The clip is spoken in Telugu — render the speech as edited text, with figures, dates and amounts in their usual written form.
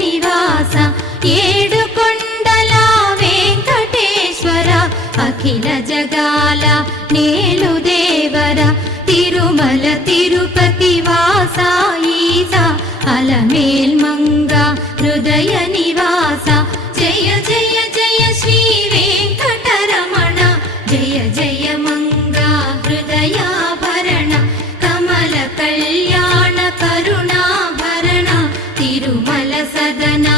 నివాస ఏడుకొండల వెంకటేశ్వర అఖిల జగాల నేలు దేవర తిరుమల తిరుపతి వాస ఈస అలమేల్మంగ హృదయ నివాస జయ జయ జయ శ్రీ వెంకటరమణ జయ జయ మంగ హృదయాభరణ కమల కళ్యాణ కరుణాభరణ తిరుమల సదనా